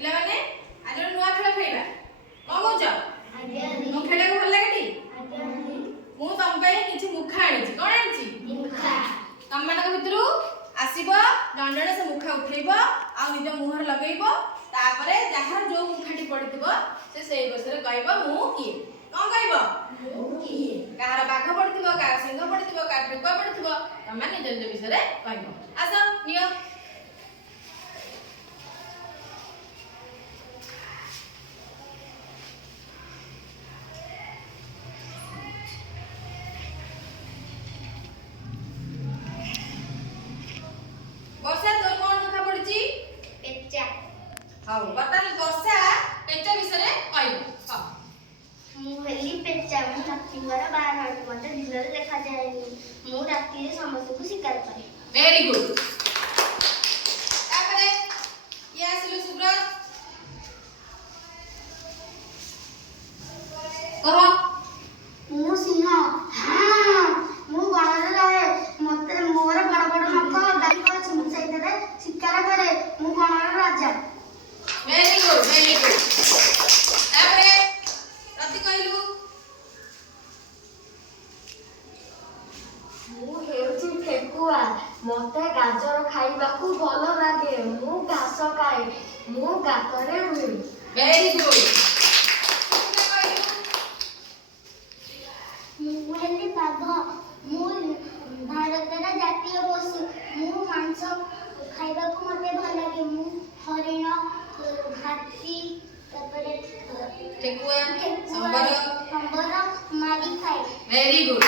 पिला माने आज नुआ खेल खेलबा कौन कौच मो खेल को भल लागे मु तुम किसी मुखा आनी कौन आनी तुम मान भर आसब जन जन से मुखा उठेब आ निज मुहर लगेब तापर जहाँ जो मुखाटी पड़ो से विषय कह मु किए कौन कह कहार बाघ पड़ो कह सिंह पड़ो कह ठेकुआ पड़ो तुम निज निज विषय कह आस नियो वर्षा तोर कौन मुखा पड़ी पेचा हां बता वर्षा पेचा विषय कहबो मु हेली पेचा मु रातिवार 12 घंटे मते दिन रे देखा जाएनी मु राति रे समस्त को शिकार करे वेरी गुड तापरे ये आसिलु सुब्रत कह मु सिंह हां मु गणर रहे मते मोर बड़ बड़ नख दाई को छुम सहित शिकार करे मु गणर राजा वेरी गुड तापरे रति कहलु मु हेउची ठेकुआ मते गाजर खाइबाकू भल लागे मु घास खाए मु गातरे रुहे वेरी गुड मु हेली बाघ मु भारतर जातीय पशु मु मांस खाइबा को मते भल लागे मु हरिण हाथी तपरे ठेकुआ संबर मारी खाए वेरी गुड